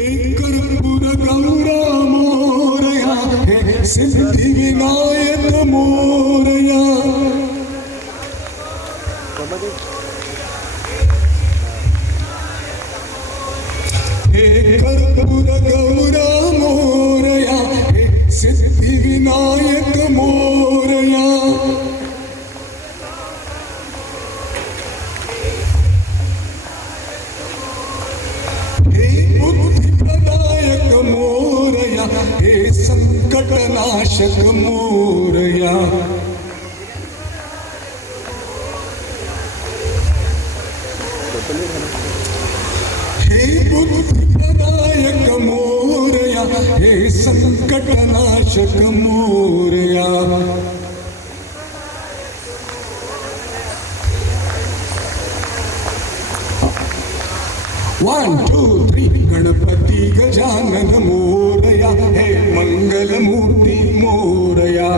हे कर्पूर गौरा मोरया, हे सिद्धिविनायक मोरया. हे कर्पूर गौरा मोरया, हे सिद्धिविनायक मोरया. हे बुद्धिप्रदायक मोरया, हे संकटनाशक मोरया. हे बुद्धिप्रदायक मोरया, हे संकटनाशक मोरया. 1 2 3 गणपती गजानन मोरया, हे मंगलमूर्ती मोरया.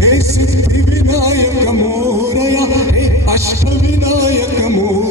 हे सिद्धिविनायक मोरया, हे अष्टविनायक मोरया.